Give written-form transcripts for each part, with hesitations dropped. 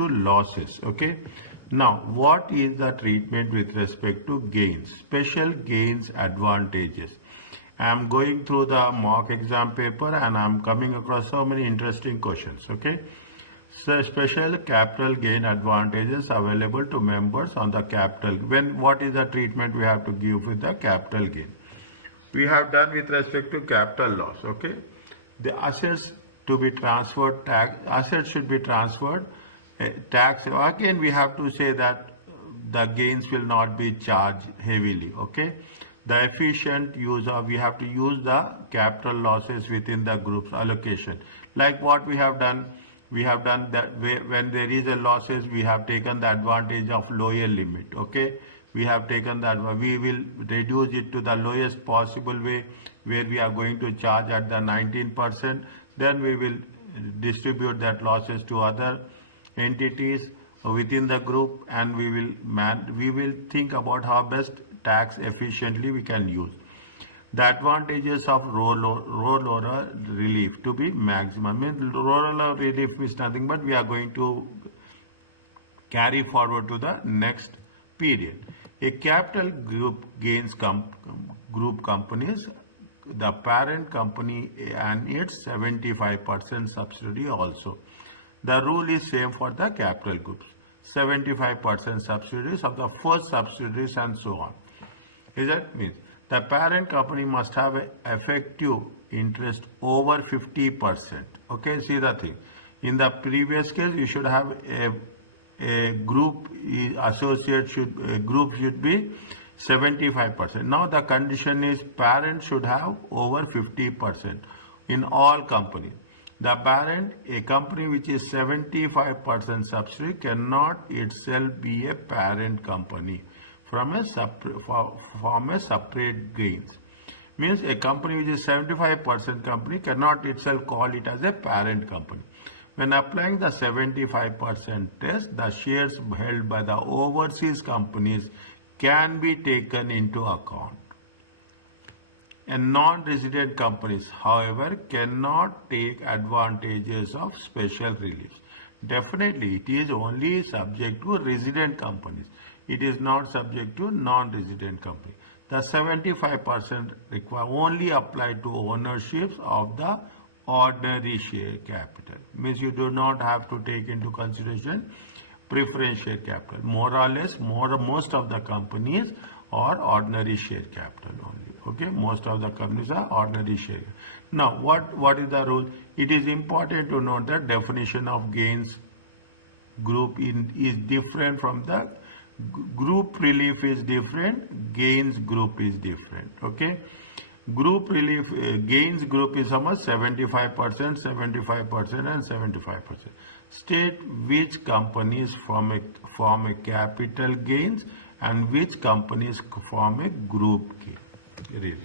to losses. Okay. Now, what is the treatment with respect to gains? Special gains advantages. I am going through the mock exam paper and I am coming across so many interesting questions. Okay. So special capital gain advantages available to members on the capital. What is the treatment we have to give with the capital gain? We have done with respect to capital loss. Okay. The assets to be transferred, assets should be transferred, tax. Again, we have to say that the gains will not be charged heavily. Okay. The efficient use of, we have to use the capital losses within the group's allocation. Like what we have done that when there is a losses, we have taken the advantage of lower limit. Okay. We have taken that, we will reduce it to the lowest possible way, where we are going to charge at the 19%. Then we will distribute that losses to other entities within the group, and we will think about how best tax efficiently we can use. The advantages of rollover relief to be maximum. Rollover relief is nothing but we are going to carry forward to the next period. A capital group gains group companies, the parent company and its 75% subsidiary also. The rule is same for the capital groups. 75% subsidiaries of the first subsidiaries and so on. Is that means the parent company must have an effective interest over 50%. Okay, see the thing. In the previous case, you should have a group group should be 75%. Now the condition is parent should have over 50% in all companies. The parent, a company which is 75% subsidiary, cannot itself be a parent company from a separate gains. Means a company which is 75% company cannot itself call it as a parent company. When applying the 75% test, the shares held by the overseas companies can be taken into account. And non-resident companies, however, cannot take advantages of special reliefs. Definitely, it is only subject to resident companies. It is not subject to non-resident companies. The 75% only apply to ownerships of the ordinary share capital. Means you do not have to take into consideration preference share capital. More or less, most of the companies are ordinary share capital only. Okay, most of the companies are ordinary share. Now, what is the rule? It is important to note that definition of gains group is different from the group relief is different, gains group is different. Okay, group relief gains group is how much? 75%, 75% and 75%. State which companies form a capital gains and which companies form a group gain relief.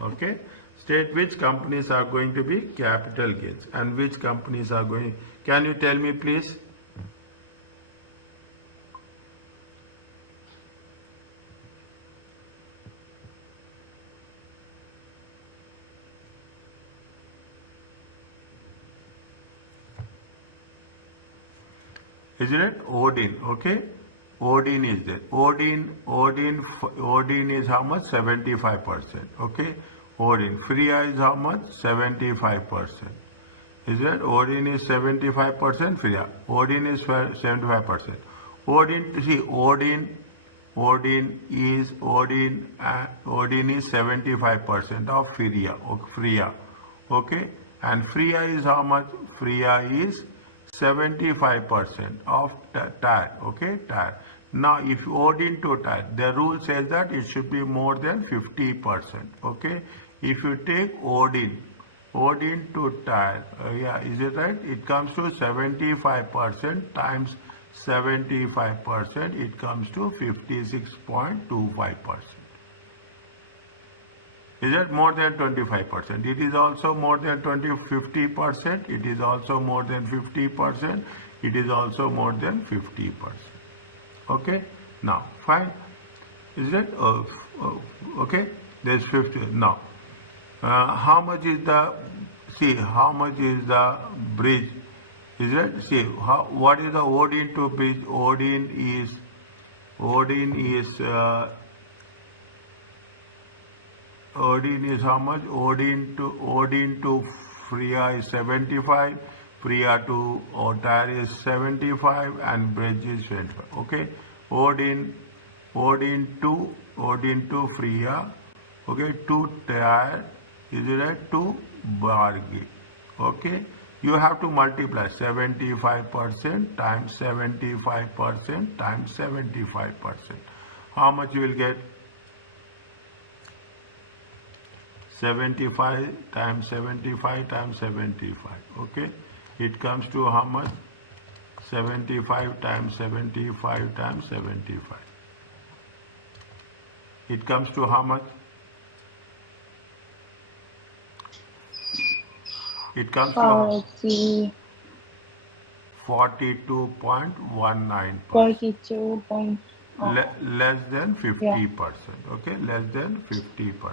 Okay, state which companies are going to be capital gains and which companies are going. Can you tell me please? Isn't it? Odin, okay? Odin is there. Odin is how much? 75%. Okay? Odin. Freya is how much? 75%. Is it? Odin is 75%. Freya. Odin is 75%. Odin, see, Odin is 75% of Freya. Okay? And Freya is how much? Freya is 75% of tire. Okay, tire. Now, if Odin to tire, the rule says that it should be more than 50%. Okay, if you take Odin to tire, is it right? It comes to 75% times 75%. It comes to 56.25%. Is it more than 25%? It is also more than 50%. It is also more than 50%. It is also more than 50%. Okay. Now, fine. Is it? Okay. There's 50. Now, how much is the? See, how much is the bridge? Is it? See, what is the Odin to be? Odin is Odin is how much? Odin to Freya is 75, Freya to Otar is 75, and Bridge is 25. Okay, Odin to Freya. Okay, to Tyre is it to Bargi. Okay, you have to multiply 75% times 75% times 75%. How much you will get? 75 times 75 times 75. Okay, it comes to how much? 75 times 75 times 75. It comes to how much? It comes to 42.19%. 42. Less than 50%. Okay, less than 50%.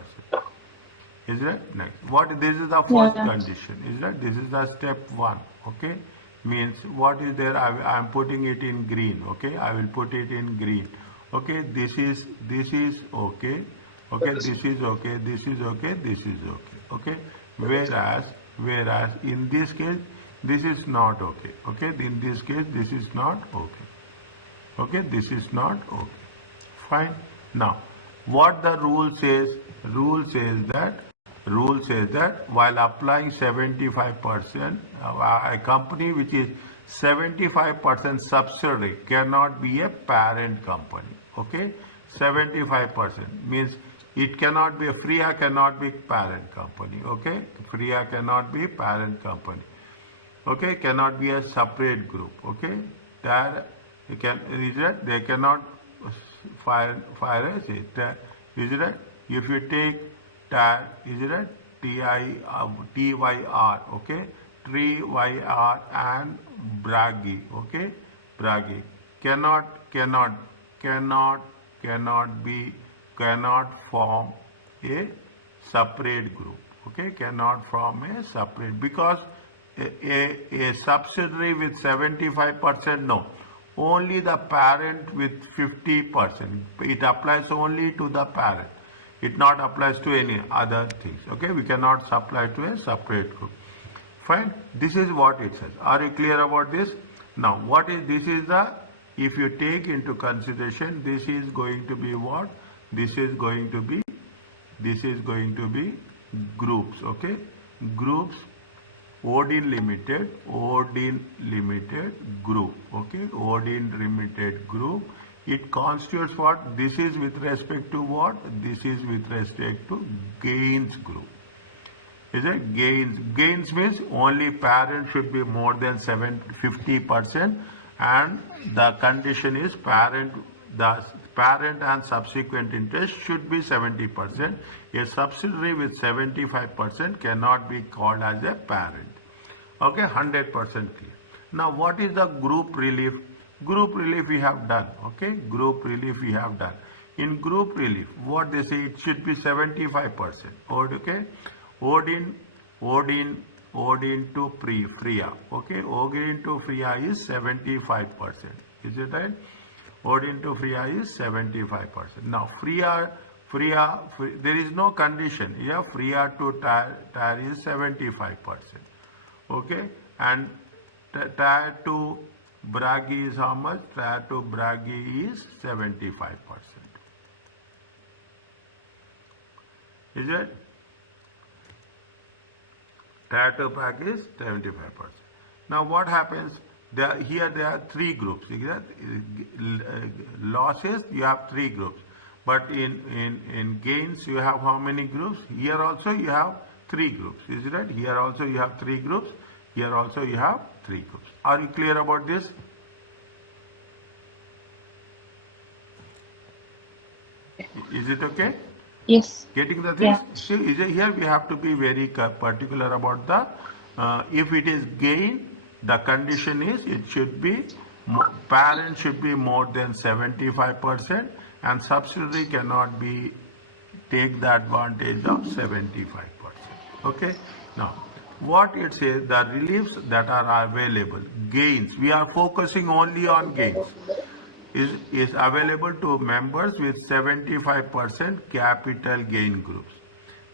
Is that next? What this is the first condition. Is that this is the step 1? Okay, means what is there? I am putting it in green. Okay, I will put it in green. Okay, this is okay. Okay, this is okay. This is okay. This is okay. Okay, whereas in this case this is not okay. Okay, in this case this is not okay. Okay, this is not okay. Fine. Now, what the rule says? Rule says that while applying 75%, a company which is 75% subsidiary cannot be a parent company. Okay, 75% means it cannot be Freya cannot be parent company. Okay, Freya cannot be parent company. Okay, cannot be a separate group. Okay, that they cannot fire a say. Is it? If you take TYR, is it? TYR, okay, TYR and Bragi, okay, Bragi cannot form a separate group. Okay, cannot form a separate, because a subsidiary with 75%, no, only the parent with 50%. It applies only to the parent. It not applies to any other things. Okay, we cannot supply to a separate group. Fine. This is what it says. Are you clear about this? Now, what is this? Is the, if you take into consideration, this is going to be what? This is going to be groups. Okay, groups. Odin Limited group. Okay, Odin Limited group. It constitutes what? This is with respect to what? This is with respect to gains group. Is it? Gains means only parent should be more than 50%, and the condition is the parent and subsequent interest should be 70%. A subsidiary with 75% cannot be called as a parent. Okay, 100% clear. Now, what is the group relief? Group relief we have done. Okay, group relief we have done. In group relief, what they say, it should be 75%. Okay, Odin to Freya. Okay, Odin to Freya is 75%. Is it right? Odin to Freya is 75%. Now, Freya, there is no condition. Yeah, Freya to Tyre is 75%. Okay, and Tyre to Bragi is how much? Tyre to Bragi is 75%. Is it? Tyre to Bragi is 75%. Now what happens? Here there are three groups. Losses, you have three groups. But in gains, you have how many groups? Here also you have three groups. Is it right? Here also you have three groups. Here also you have three groups. Are you clear about this? Is it okay? Yes. Getting the things? Yeah. See, here we have to be very particular about the, if it is gain, the condition is it should be, parent should be more than 75%, and subsidiary cannot be take the advantage of 75%. Okay. Now, what it says, the reliefs that are available, gains, we are focusing only on gains, is available to members with 75% capital gain groups.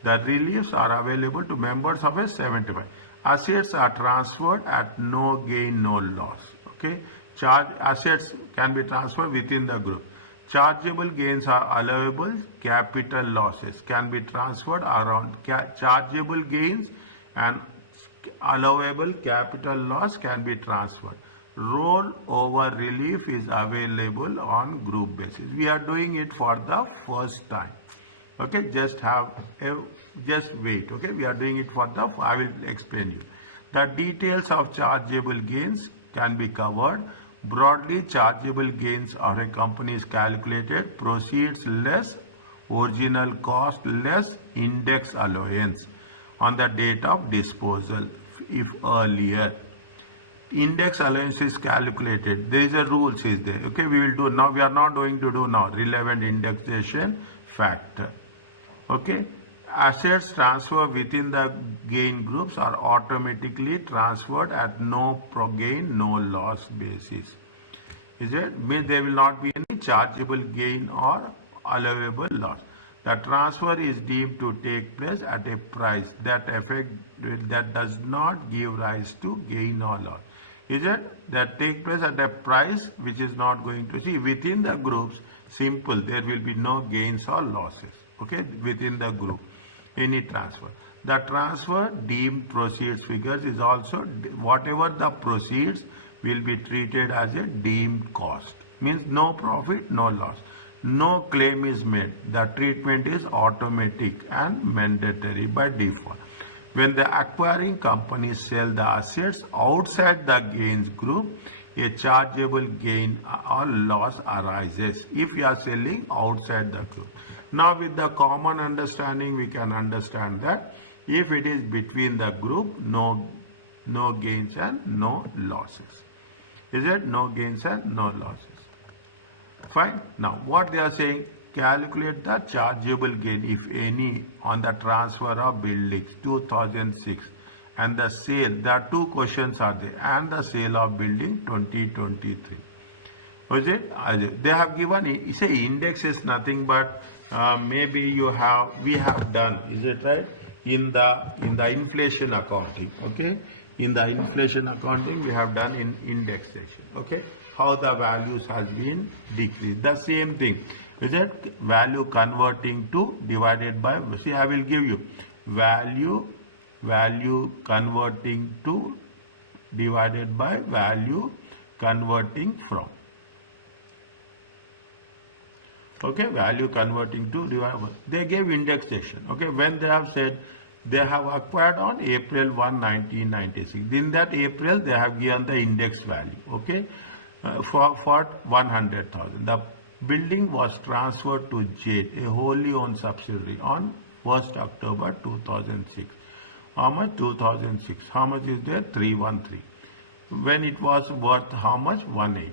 The reliefs are available to members of a 75. Assets are transferred at no gain, no loss. Okay, assets can be transferred within the group. Chargeable gains are allowable. Capital losses can be transferred around. Chargeable gains and allowable capital loss can be transferred. Rollover relief is available on group basis. We are doing it for the first time. Okay, just wait. Okay, we are doing it for I will explain you. The details of chargeable gains can be covered. Broadly, chargeable gains of a company is calculated proceeds less original cost less index allowance on the date of disposal if earlier. Index allowance is calculated. There is a rule says there. Okay, we will do now. We are not going to do now relevant indexation factor. Okay, assets transferred within the gain groups are automatically transferred at no pro gain, no loss basis. Is it? Means there will not be any chargeable gain or allowable loss. The transfer is deemed to take place at a price that does not give rise to gain or loss. Is it? That take place at a price which is not going to see within the groups. Simple. There will be no gains or losses. Okay, within the group, any transfer. The transfer deemed proceeds figures is also whatever the proceeds will be treated as a deemed cost. Means no profit, no loss. No claim is made. The treatment is automatic and mandatory by default. When the acquiring companies sell the assets outside the gains group, a chargeable gain or loss arises if you are selling outside the group. Now with the common understanding, we can understand that if it is between the group, no gains and no losses. Is it? No gains and no losses. Fine. Now what they are saying, calculate the chargeable gain if any on the transfer of buildings 2006 and the sale. There are two questions are there, and the sale of building 2023. Was it? They have given, say index is nothing but maybe we have done, is it right? In the inflation accounting, okay? In the inflation accounting, we have done in indexation, okay? How the values has been decreased. The same thing, is it? Value converting to divided by, see I will give you value converting to divided by value converting from. Okay, value converting to divided by. They gave indexation. Okay, when they have said they have acquired on April 1, 1996. In that April, they have given the index value. Okay, for 100,000. The building was transferred to Jade, a wholly owned subsidiary, on 1st October 2006. How much? 2006. How much is there? 313. When it was worth how much? 180.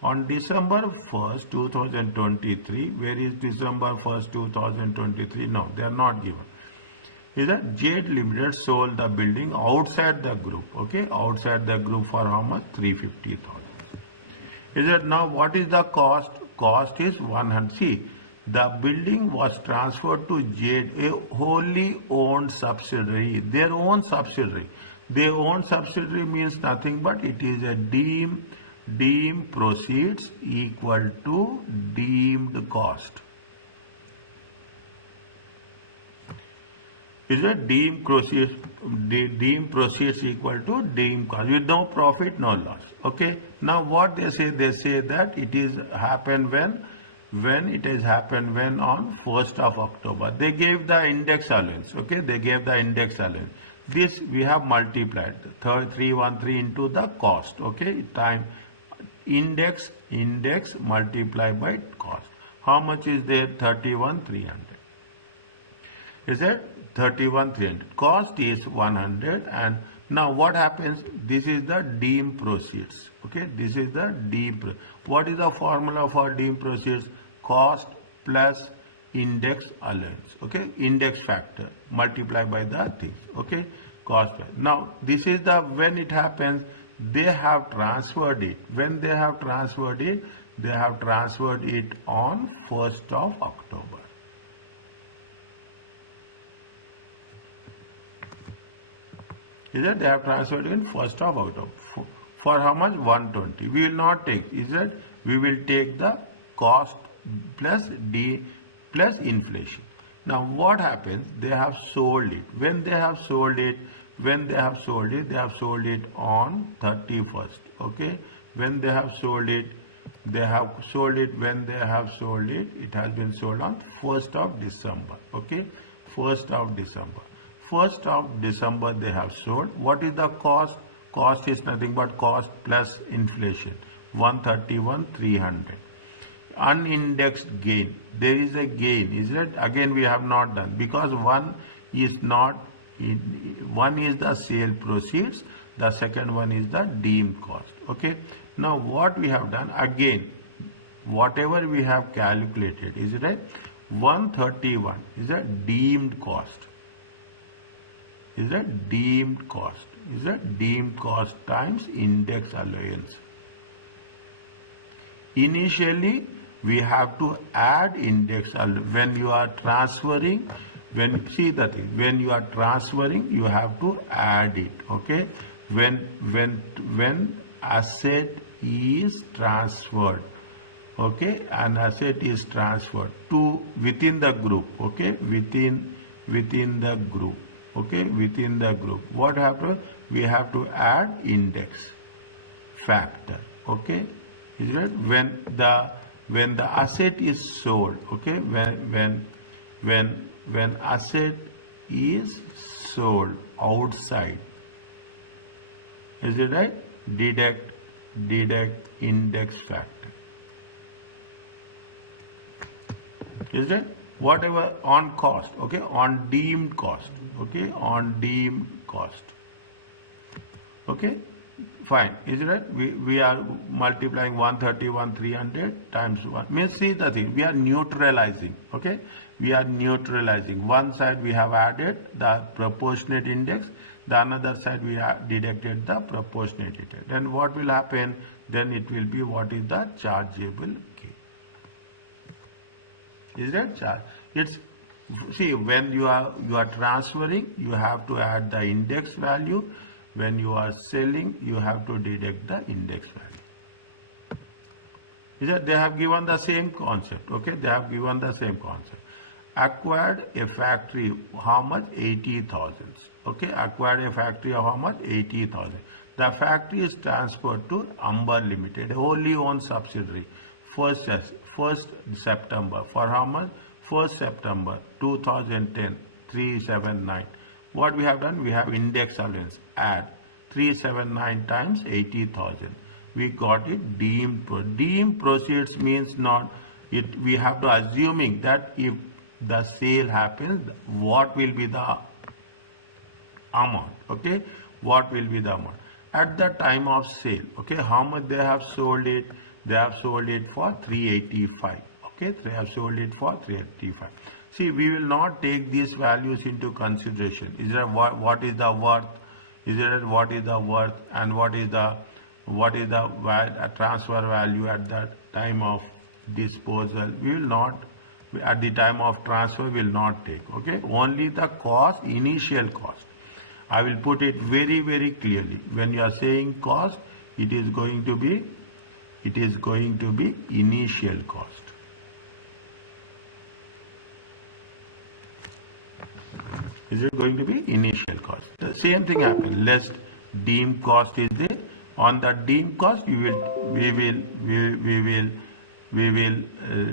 On December 1st, 2023, where is December 1st, 2023? No, they are not given. Is that Jade Limited sold the building outside the group, okay? Outside the group for how much? 350,000. Is it now what is the cost? Cost is 100. See, the building was transferred to Jade, a wholly owned subsidiary, their own subsidiary. Their own subsidiary means nothing but it is a deemed proceeds equal to deemed cost. Is it deemed proceeds equal to deemed cost with no profit, no loss. Okay. Now what they say that it is happened when it has happened when on 1st of October. They gave the index allowance. Okay, they gave the index allowance. This we have multiplied 313 into the cost. Okay, time index multiplied by cost. How much is there? 31,300. Is it 31,300? Cost is 100, and now what happens? This is the deemed proceeds. Okay, this is the deemed. What is the formula for deemed proceeds? Cost plus index allowance. Okay, index factor multiplied by the thing. Okay, cost plus. Now this is the when it happens, they have transferred it. When they have transferred it, they have transferred it on 1st of October. Is that they have transferred in 1st of October. For how much? 120. We will not take, is that we will take the cost plus D plus inflation. Now what happens? They have sold it. When they have sold it, they have sold it on 31st. Okay. When they have sold it, when they have sold it, it has been sold on 1st of December. Okay. 1st of December. 1st of December they have sold. What is the cost? Cost is nothing but cost plus inflation. 131,300. Unindexed gain. There is a gain. Is it? Again we have not done because one is the sale proceeds. The second one is the deemed cost. Okay. Now what we have done, again whatever we have calculated, is it right? 131 is a deemed cost. Is a deemed cost. Is a deemed cost times index allowance. Initially we have to add index when you are transferring. When you are transferring, you have to add it. Okay. When asset is transferred, okay, an asset is transferred to within the group. Okay, within the group. Okay, within the group. What happens? We have to add index factor. Okay, is it when the asset is sold? Okay, when asset is sold outside, is it right? Deduct index factor. Is it? Whatever on cost, okay, on deemed cost, okay, on deemed cost. Okay, fine. Is it right? We are multiplying 131,300 times 1. Means see the thing, we are neutralizing. Okay, we are neutralizing. One side we have added the proportionate index, the another side we have deducted the proportionate index. Then what will happen? Then it will be what is the chargeable gain. Is that charge? It's, see, when you are transferring, you have to add the index value. When you are selling, you have to deduct the index value. Is that they have given the same concept? Okay, they have given the same concept. Acquired a factory, how much? 80,000. Okay, acquired a factory of how much? 80,000. The factory is transferred to Amber Limited, wholly owned subsidiary. First September. For how much? 1st September 2010, 379. What we have done? We have index allowance. Add 379 times 80,000. We got it deemed. Deemed proceeds means not it. We have to assuming that if the sale happens, what will be the amount? Okay, what will be the amount at the time of sale? Okay, how much they have sold it? They have sold it for 385. Okay, they have sold it for 385. See, we will not take these values into consideration. Is there what is the worth? Is there what is the worth and what is the transfer value at that time of disposal? We will not, at the time of transfer, we will not take. Okay, only the cost, initial cost. I will put it very, very clearly. When you are saying cost, it is going to be initial cost. Is it going to be initial cost? The same thing happens. Less deemed cost is there. On the deemed cost, we will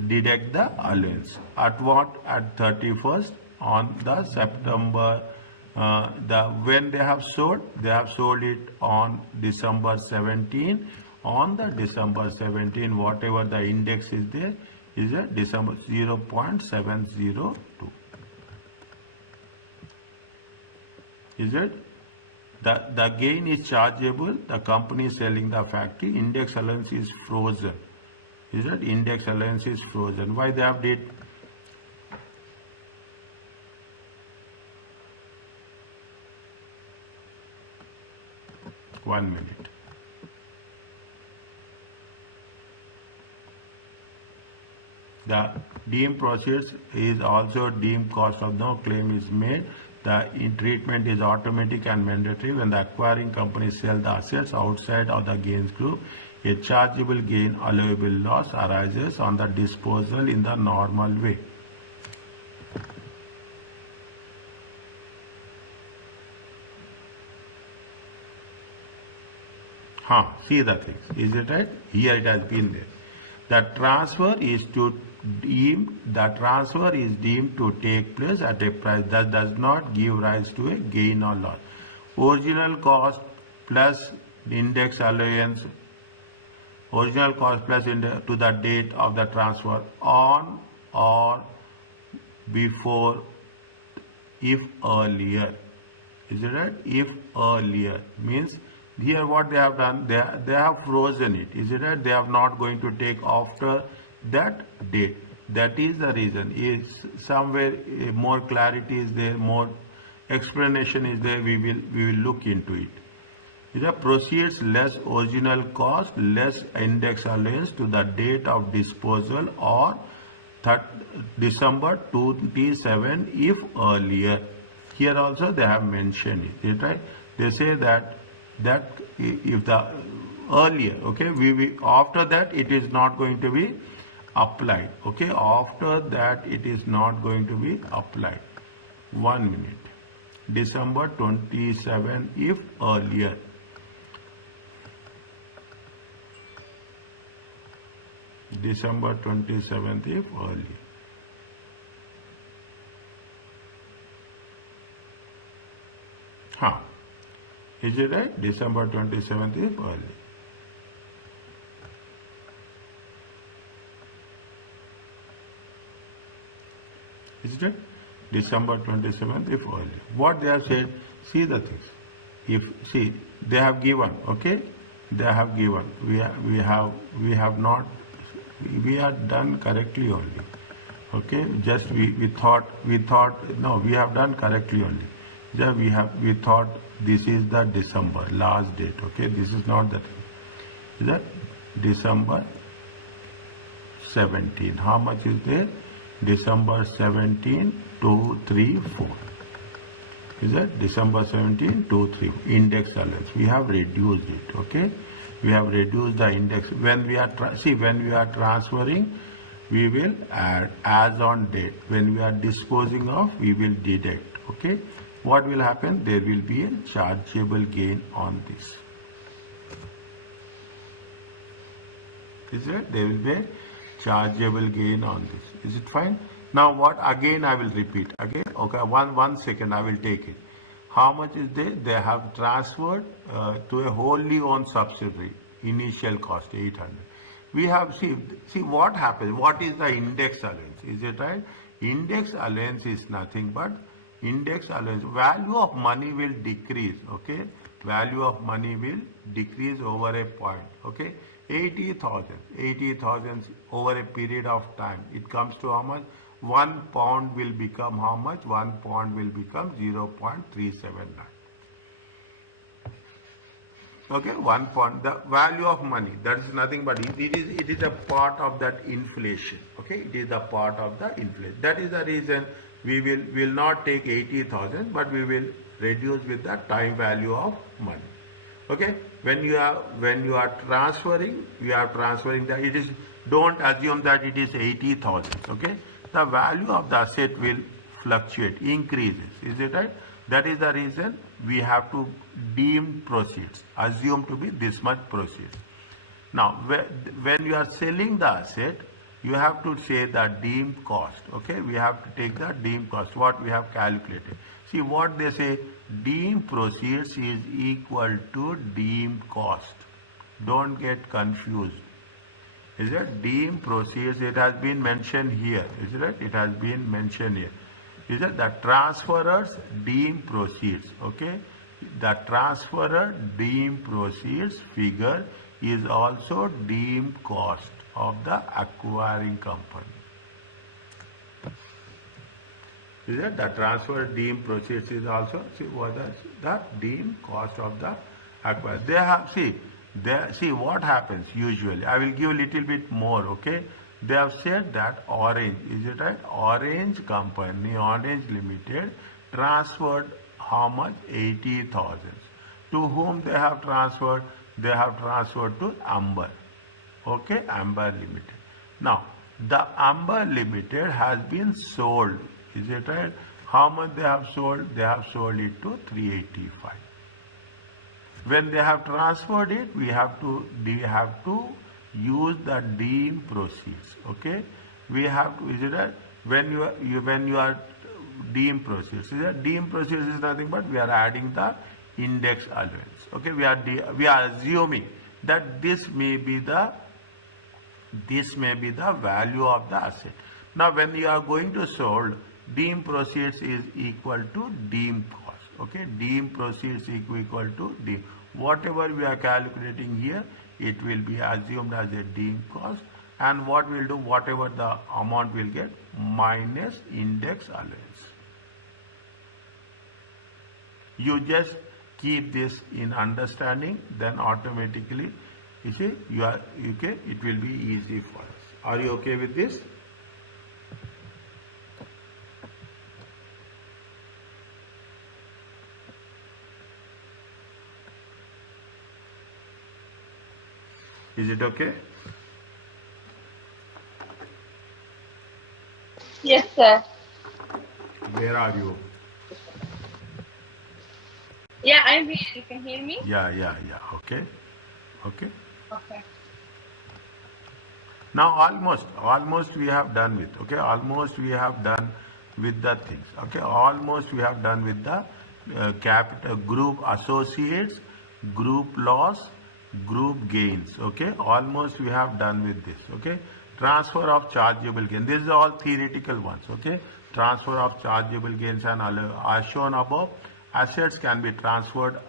deduct the allowance. At what? At 31st on the September. When they have sold it on December 17. On the December 17, whatever the index is there is a December 0.702. Is it? The gain is chargeable. The company is selling the factory. Index allowance is frozen. Is it? Index allowance is frozen. Why they have did? 1 minute. The deemed proceeds is also deemed cost of no claim is made. The treatment is automatic and mandatory when the acquiring company sell the assets outside of the gains group. A chargeable gain, allowable loss arises on the disposal in the normal way. See the things. Is it right? Here it has been there. The transfer is deemed to take place at a price that does not give rise to a gain or loss. Original cost plus index allowance, original cost plus to the date of the transfer on or before, if earlier. Is it right? If earlier means here what they have done, they have frozen it. Is it right? They are not going to take after that date. That is the reason. Is somewhere more clarity is there, more explanation is there. We will look into it. The proceeds less original cost less index allowance to the date of disposal or December 27 if earlier. Here also they have mentioned it. Is it right? They say that if the earlier, okay, we after that it is not going to be applied. Okay, after that it is not going to be applied. 1 minute. December 27 if earlier. December 27th if earlier. Is it right? December 27th if early. Is it right? December 27th if early. What they have said, see the things. See, they have given, okay? They have given. We have not, we are done correctly only. Okay? Just we thought, no, we have done correctly only. Just we thought this is the December last date. Okay, this is not the thing. Is that December 17? How much is there? December 17 234. Is that December 17 234? Index allowance. We have reduced it. Okay, we have reduced the index. When we are when we are transferring, we will add as on date. When we are disposing of, we will deduct. Okay. What will happen? There will be a chargeable gain on this. Is it? There will be a chargeable gain on this. Is it fine? Now what? Again I will repeat. Again, okay. One second. I will take it. How much is there? They have transferred to a wholly owned subsidiary. Initial cost 800. We have see what happens. What is the index allowance? Is it right? Index allowance is nothing but index allowance. Value of money will decrease. Okay, value of money will decrease over a point. Okay, 80,000 over a period of time. It comes to how much? 1 pound will become how much? 1 pound will become 0.379. Okay, 1 pound. The value of money, that is nothing but it is a part of that inflation. Okay, it is a part of the inflation. That is the reason we will not take 80,000, but we will reduce with the time value of money. Okay, when you are transferring, that it is, don't assume that it is 80,000. Okay, the value of the asset will fluctuate, increases. Is it right? That is the reason we have to deem proceeds, assume to be this much proceeds. Now, when you are selling the asset, you have to say the deemed cost. Okay, we have to take the deemed cost, what we have calculated. See what they say, deemed proceeds is equal to deemed cost. Don't get confused. Is it? Deemed proceeds, it has been mentioned here. Is it right? It has been mentioned here. Is it? The transferor's deemed proceeds. Okay, the transferor deemed proceeds figure is also deemed cost of the acquiring company. Is it? The transfer deemed proceeds is also, see what is the deemed cost of the acquire. They have, see what happens usually. I will give a little bit more, okay? They have said that Orange, is it right? Orange Company, Orange Limited transferred how much? 80,000. To whom they have transferred? They have transferred to Amber. Okay, Amber Limited. Now, the Amber Limited has been sold. Is it right? How much they have sold? They have sold it to 385. When they have transferred it, we have to use the deemed proceeds. Okay, we have to. Is it right? When you are deemed proceeds, is that deemed proceeds is nothing but we are adding the index allowance. Okay, we are assuming that this may be the value of the asset. Now, when you are going to sold, deemed proceeds is equal to deemed cost. Okay, deemed proceeds equal to deemed. Whatever we are calculating here, it will be assumed as a deemed cost, and what we'll do, whatever the amount we'll get minus index allowance. You just keep this in understanding, then automatically you see you are okay. It will be easy for us. Are you okay with this? Is it okay? Yes, sir. Where are you? Yeah, I'm here. You can hear me? Yeah. Okay. Okay. Now almost we have done with. Okay, almost we have done with the things. Okay, almost we have done with the capital group associates, group loss, group gains. Okay, almost we have done with this. Okay, transfer of chargeable gain. This is all theoretical ones. Okay, transfer of chargeable gains and as shown above, assets can be transferred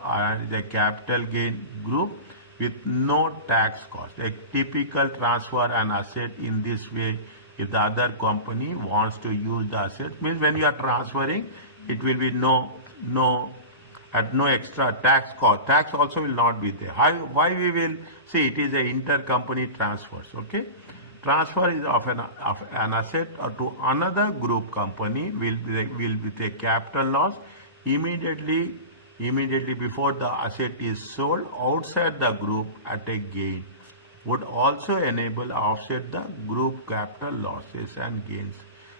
the capital gain group with no tax cost. A typical transfer an asset in this way, if the other company wants to use the asset, means when you are transferring, it will be at no extra tax cost. Tax also will not be there. Why we will see it is a intercompany transfers. Okay, transfer is of an asset to another group company will be a capital loss immediately before the asset is sold outside the group at a gain, would also enable offset the group capital losses and gains.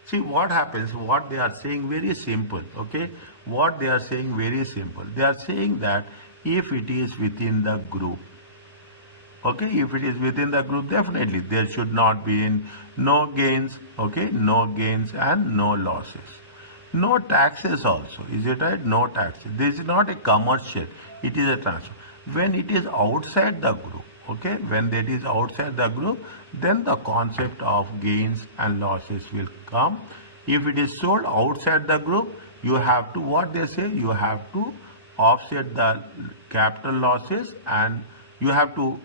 See what happens, what they are saying very simple. Okay, what they are saying very simple. They are saying that if it is within the group, okay, if it is within the group, definitely there should not be no gains. Okay, no gains and no losses. No taxes also, is it right? No taxes. This is not a commercial, it is a transfer. When it is outside the group, okay, when that is outside the group, then the concept of gains and losses will come. If it is sold outside the group, you have to, what they say, you have to offset the capital losses and you have to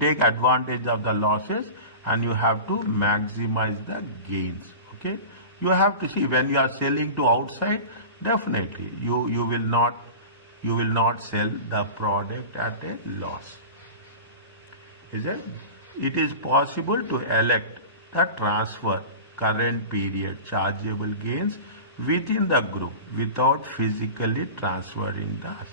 take advantage of the losses and you have to maximize the gains. Okay, you have to see when you are selling to outside, definitely you will not sell the product at a loss. Is it? It is possible to elect the transfer current period chargeable gains within the group without physically transferring the asset.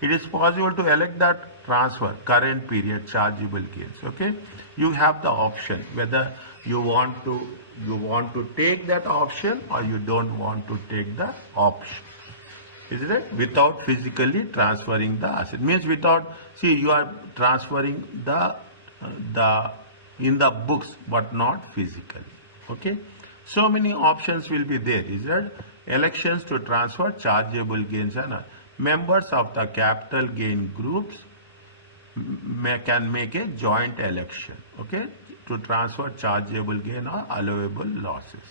It is possible to elect that transfer current period chargeable gains. Okay, you have the option whether you want to take that option or you don't want to take the option. Is it? Without physically transferring the asset, means without, see, you are transferring the in the books but not physically. Okay, so many options will be there. Is that elections to transfer chargeable gains and members of the capital gain groups can make a joint election, okay, to transfer chargeable gain or allowable losses.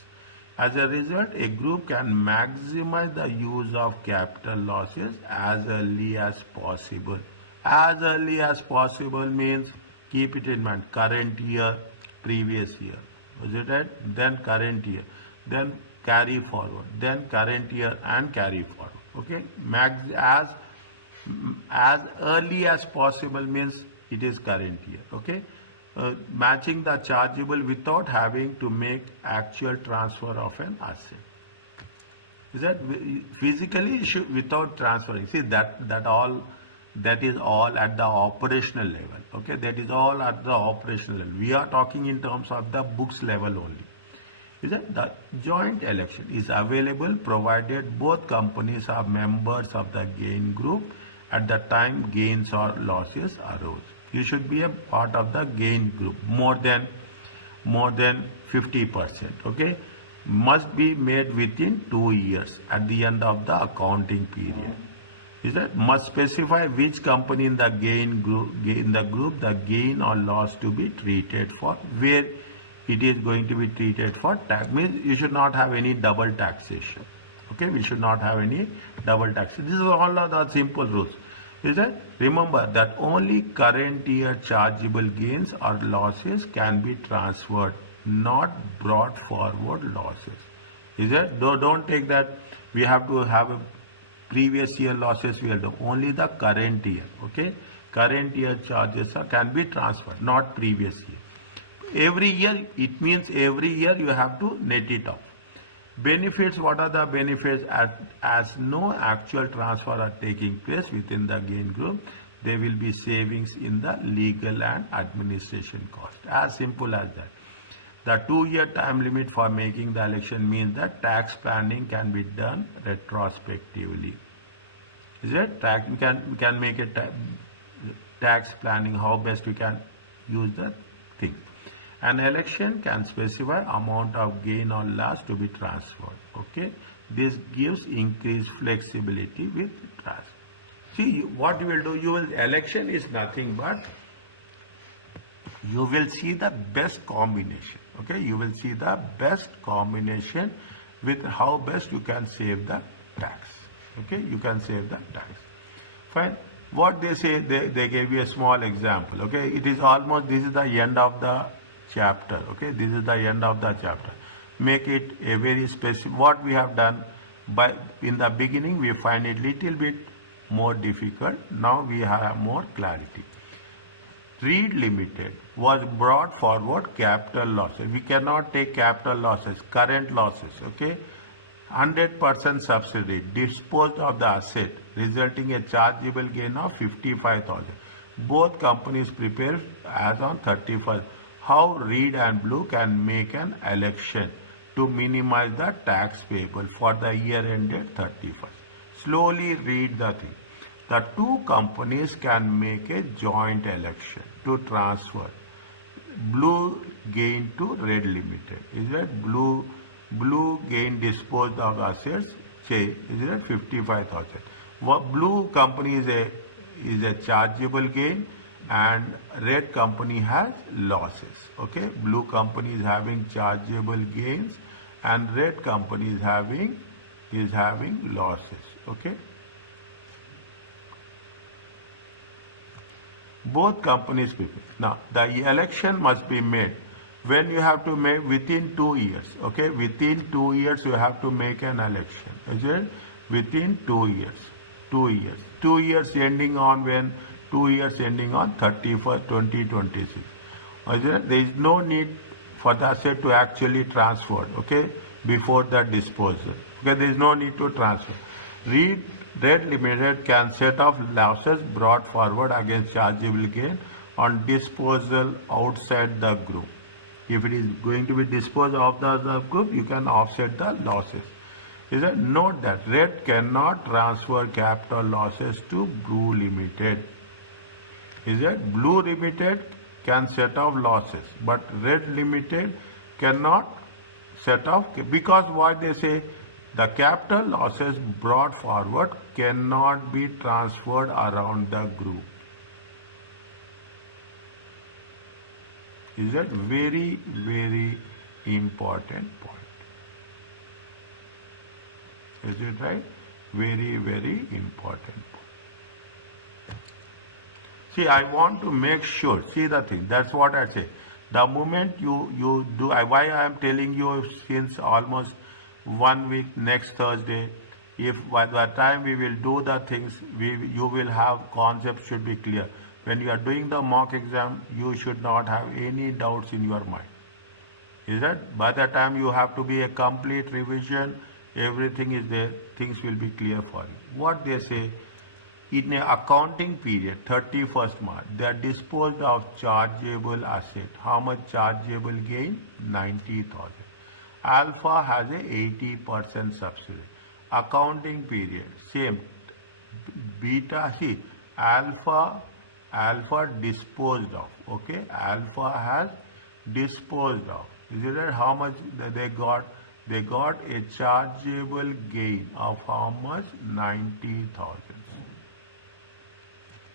As a result, a group can maximize the use of capital losses as early as possible. As early as possible means, keep it in mind, current year, previous year. Was it right? Then current year, then carry forward, then current year and carry forward. Okay, as as early as possible means it is current year. Okay, matching the chargeable without having to make actual transfer of an asset. Is that physically without transferring? See that is all at the operational level. Okay, that is all at the operational level. We are talking in terms of the books level only. Is that the joint election is available provided both companies are members of the gain group at the time gains or losses arose. You should be a part of the gain group more than 50%. Okay, must be made within 2 years at the end of the accounting period. Is that must specify which company in the gain group the gain or loss to be treated for, where it is going to be treated for tax. Means you should not have any double taxation. Okay, we should not have any double taxation. This is all of the simple rules. Is that remember that only current year chargeable gains or losses can be transferred, not brought forward losses. Is that don't take that we have to have a previous year losses. We have only the current year. Okay, current year charges can be transferred, not previous year. Every year, it means every year you have to net it off. Benefits, what are the benefits? As no actual transfer are taking place within the gain group, there will be savings in the legal and administration cost. As simple as that. The 2-year time limit for making the election means that tax planning can be done retrospectively. Is it? We can make a tax planning, how best we can use the thing. An election can specify amount of gain or loss to be transferred. Okay, this gives increased flexibility with trust. See what you will do. Election is nothing but you will see the best combination. Okay, you will see the best combination with how best you can save the tax. Okay, you can save the tax. Fine. What they say, they gave you a small example. Okay, it is almost, this is the end of the chapter. Okay, this is the end of the chapter. Make it a very specific. What we have done by in the beginning, we find it little bit more difficult. Now we have more clarity. Read Limited was brought forward capital losses. We cannot take capital losses, current losses. Okay, 100% subsidy, disposed of the asset, resulting a chargeable gain of 55,000. Both companies prepared as on 31st. How Reed and Blue can make an election to minimize the tax payable for the year ended 31st. Slowly read the thing. The two companies can make a joint election to transfer Blue gain to Red Limited. Is that Blue gain disposed of assets? Is that 55,000? Blue company is a chargeable gain, and Red company has losses. Okay, Blue company is having chargeable gains, and Red company is having losses. Okay, both companies prepare. Now the election must be made when you have to make within 2 years. Okay, within 2 years you have to make an election. Is it? Within 2 years. 2 years. 2 years ending on when? 2 years ending on 31st 2026. There is no need for the asset to actually transfer. Okay, before the disposal. Okay, there is no need to transfer. Red Limited can set off losses brought forward against chargeable gain on disposal outside the group. If it is going to be disposed of the group, you can offset the losses. Is that? Note that Red cannot transfer capital losses to Blue Limited. Is that? Blue Limited can set off losses, but Red Limited cannot set off, because what they say, the capital losses brought forward cannot be transferred around the group. Is that very, very important point? Is it right? Very, very important point. See, I want to make sure, see the thing, that's what I say. The moment you do, why I am telling you since almost 1 week, next Thursday, If by the time we will do the things, you will have concepts should be clear. When you are doing the mock exam, you should not have any doubts in your mind. Is that by the time you have to be a complete revision, everything is there, things will be clear for you. What they say, in an accounting period, 31st March, they are disposed of chargeable asset. How much chargeable gain? 90,000. Alpha has a 80% subsidy. Accounting period, same. Beta, see, alpha disposed of, okay? Alpha has disposed of. Is it right? How much they got? They got a chargeable gain of how much? 90,000.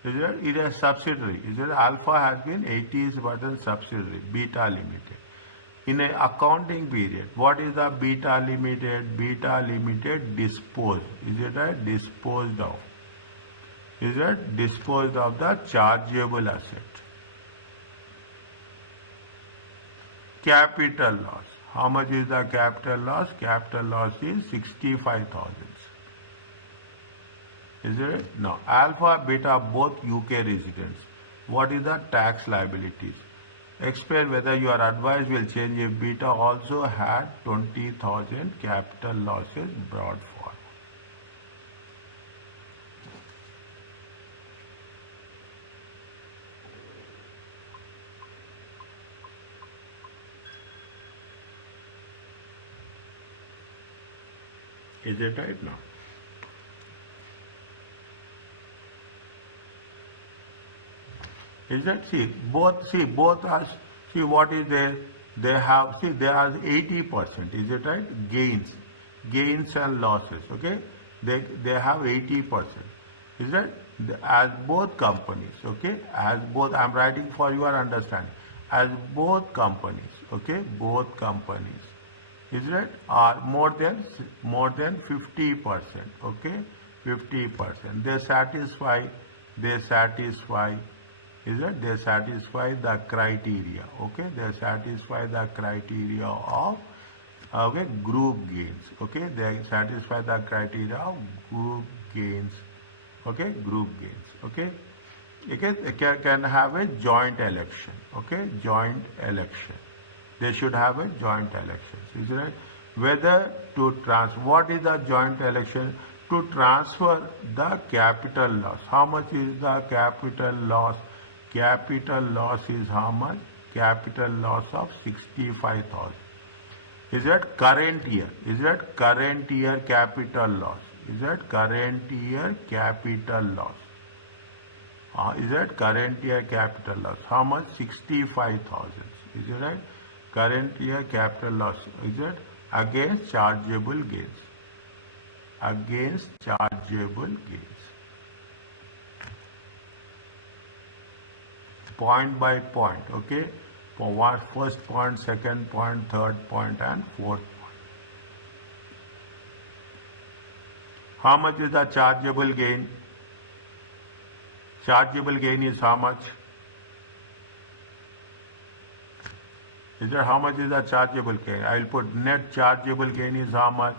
Is it? It is a subsidiary. Is it? Alpha has been 80% subsidiary, Beta Limited. In an accounting period, what is the Beta Limited? Beta Limited disposed. Is it right? Disposed of. Is it? Disposed of the chargeable asset. Capital loss. How much is the capital loss? Capital loss is 65,000. Is it? No. Alpha, beta, both UK residents. What is the tax liabilities? Explain whether your advice will change if beta also had 20,000 capital losses brought forward. Is it right now? Is that, see both are, see what is there, they have, see they are 80%, is it right? Gains and losses, okay? They have 80%. Is that, as both companies, okay? As both, I am writing for your understanding. As both companies, okay? Both companies, is that, are more than 50%, okay? 50%. They satisfy, is that they satisfy the criteria, okay? They satisfy the criteria of, okay, group gains, okay? They satisfy the criteria of group gains, okay? Group gains, okay? Okay, they can have a joint election, okay? Joint election. They should have a joint election, is it right? Whether to transfer, what is the joint election? To transfer the capital loss. How much is the capital loss? Capital loss is how much? Capital loss of 65,000. Is that current year? Is that current year capital loss? Is that current year capital loss? Is that current year capital loss? How much? 65,000. Is it right? Current year capital loss. Is it against chargeable gains? Against chargeable gains. Point by point, okay? For what? First point, second point, third point, and fourth point. How much is the chargeable gain? Chargeable gain is how much? Is there, how much is the chargeable gain? I will put net chargeable gain is how much?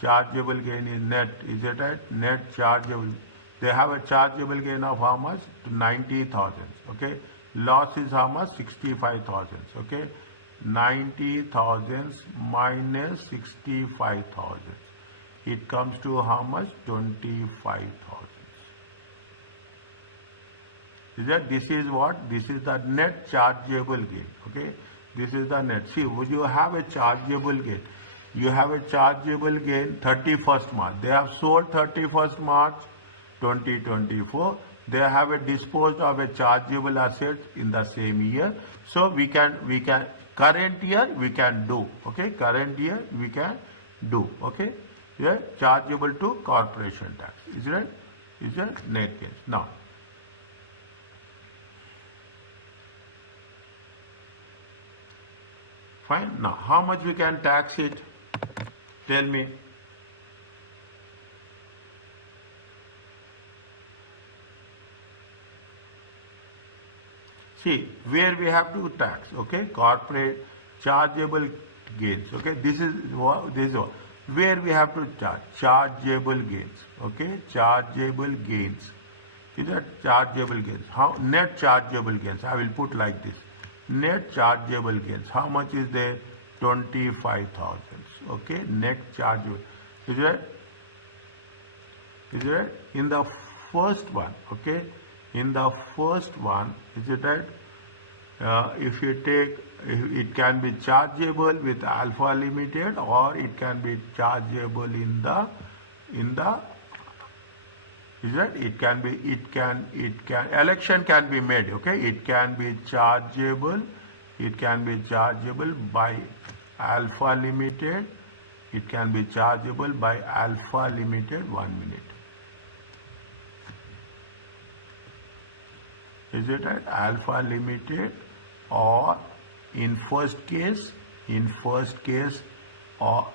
Chargeable gain is net. Is it right? Net chargeable. They have a chargeable gain of how much? 90,000. Okay. Loss is how much? 65,000. Okay. 90,000 minus 65,000. It comes to how much? 25,000. Is that, this is what? This is the net chargeable gain. Okay. This is the net. See, would you have a chargeable gain? You have a chargeable gain 31st March. They have sold 31st March 2024. They have a disposed of a chargeable asset in the same year. So we can current year we can do. Okay, current year we can do. Okay, yeah, chargeable to corporation tax. Is it right? Is it net gain? Now, fine. Now, how much we can tax it? Tell me. See, where we have to tax, okay? Corporate chargeable gains, okay? This is what, where we have to charge chargeable gains. Okay, chargeable gains. Is that chargeable gains? How net chargeable gains? I will put like this. Net chargeable gains. How much is there? 25,000. Okay, net chargeable. Is that? Is it in the first one? Okay, in the first one, is it right? If you take, it can be chargeable with Alpha Limited, or it can be chargeable in the is that election can be made. Okay, it can be chargeable by Alpha Limited. It can be chargeable by Alpha Limited. 1 minute. Is it right? Alpha Limited, or in first case, or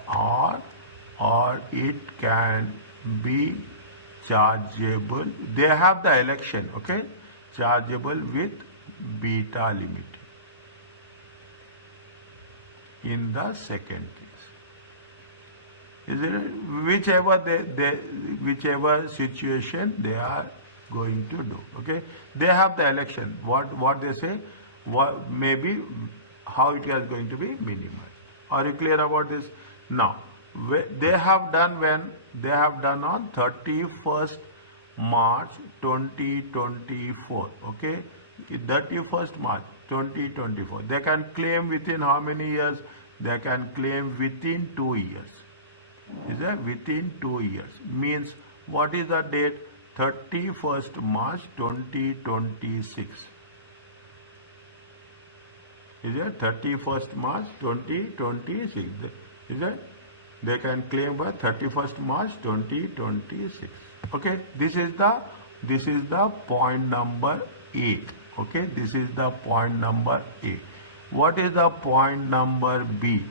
it can be chargeable. They have the election. Okay, chargeable with Beta Limited in the second case. Is it whichever situation they are going to do? Okay, they have the election. What they say, what maybe how it is going to be minimized. Are you clear about this? Now they have done on 31st March 2024. Okay, 31st March 2024. They can claim within how many years? They can claim within 2 years. Is that within 2 years? Means what is the date? 31st March 2026. Is it 31st March 2026? Is that they can claim by 31st March 2026. Okay, this is the point number A. Okay, this is the point number A. What is the point number B?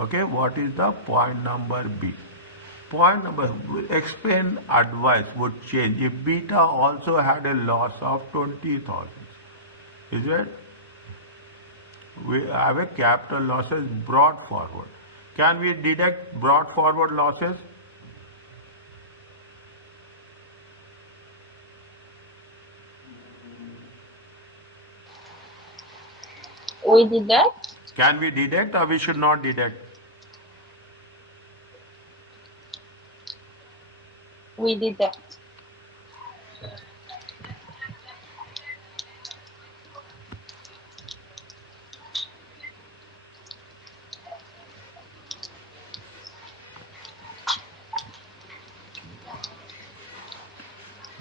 Okay, what is the point number B? Point number, explain advice would change if beta also had a loss of 20,000. Is it? We have a capital losses brought forward. Can we deduct brought forward losses? We deduct? Can we deduct, or we should not deduct? We deduct.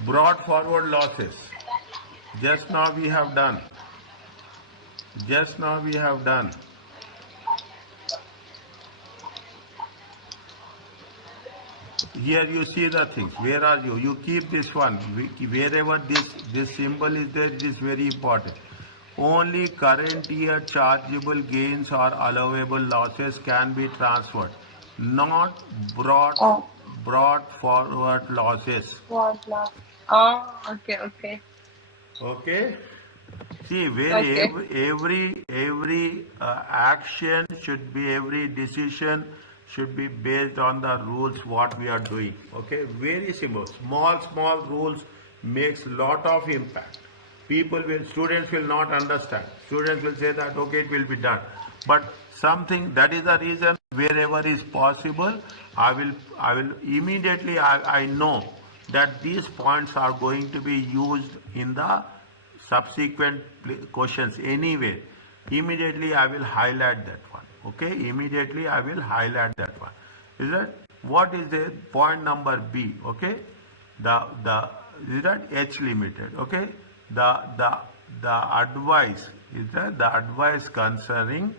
Brought forward losses. Just now we have done. Here you see the things. Where are you? You keep this one. Wherever this symbol is there, it is very important. Only current year chargeable gains or allowable losses can be transferred, not brought forward losses. What loss? Oh, okay. Okay. See, where every action should be, every decision should be based on the rules what we are doing. Okay, very simple. Small rules makes lot of impact. Students will not understand. Students will say that okay, it will be done, but something, that is the reason wherever is possible, I will immediately, I know that these points are going to be used in the subsequent questions anyway. Immediately I will highlight that one. Okay, immediately I will highlight that one. Is that what is the point number B? Okay, the is that H limited. Okay, the advice is that the advice concerning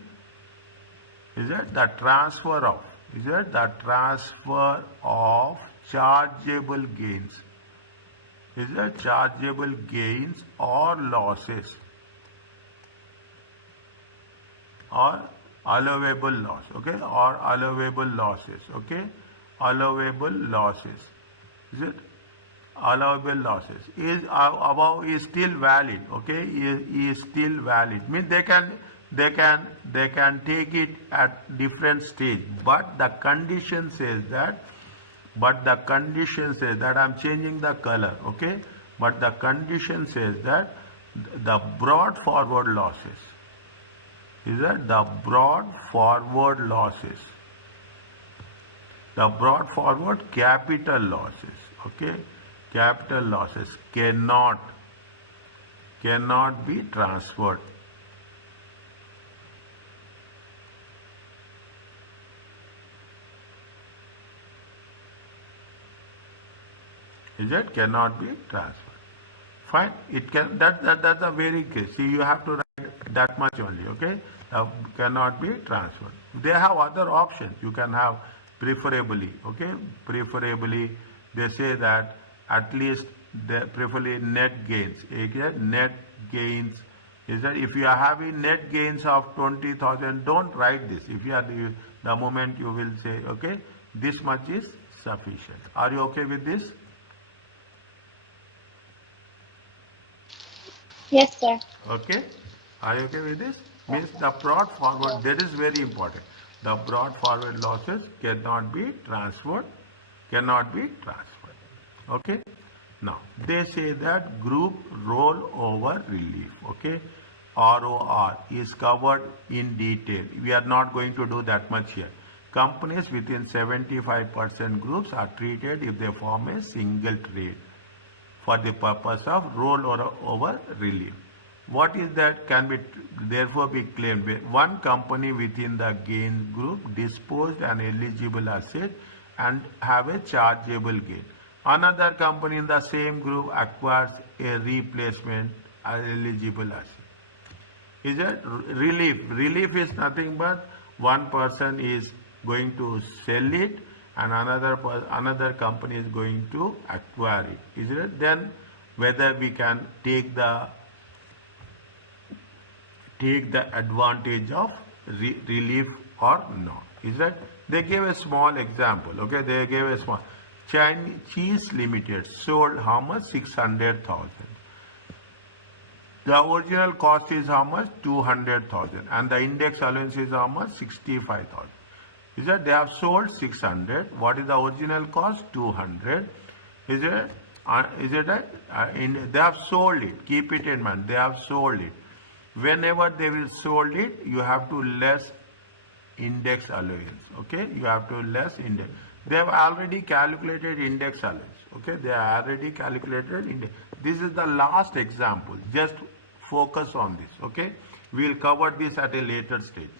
is that the transfer of chargeable gains. Is that chargeable gains or losses or allowable loss. Okay, or allowable losses. Okay, allowable losses. Is it? Allowable losses is above is still valid. Okay, is still valid. Means they can they can take it at different stage, but the condition says that I'm changing the color, okay, but the condition says that the brought forward losses is that the brought forward losses, the brought forward capital losses, okay, capital losses cannot be transferred. Is it cannot be transferred? Fine, it can, that's a very case. See, you have to write that much only, okay? Cannot be transferred. They have other options. You can have preferably, okay? Preferably, they say that at least preferably net gains. Again, net gains is that if you are having net gains of 20,000, don't write this. If you are the moment you will say, okay, this much is sufficient. Are you okay with this? Yes, sir. Okay, are you okay with this? Means the brought forward, that is very important. The brought forward losses cannot be transferred, Okay, now they say that group rollover relief, okay, ROR is covered in detail. We are not going to do that much here. Companies within 75% groups are treated if they form a single trade for the purpose of rollover relief. What is that can be therefore be claimed? One company within the gain group disposed an eligible asset and have a chargeable gain. Another company in the same group acquires a replacement eligible asset. Is it relief? Relief is nothing but one person is going to sell it and another company is going to acquire it. Is it? Then whether we can take the advantage of relief or not. Is that? They gave a small example. Okay, they gave a small. Cheese Limited sold how much? 600,000. The original cost is how much? 200,000, and the index allowance is how much? 65,000. Is that they have sold 600? What is the original cost? 200. Is it? They have sold it. Keep it in mind. They have sold it. Whenever they will sold it, you have to less index allowance. Okay, you have to less index. They have already calculated index allowance. Okay, they have already calculated index. This is the last example. Just focus on this. Okay, we will cover this at a later stage.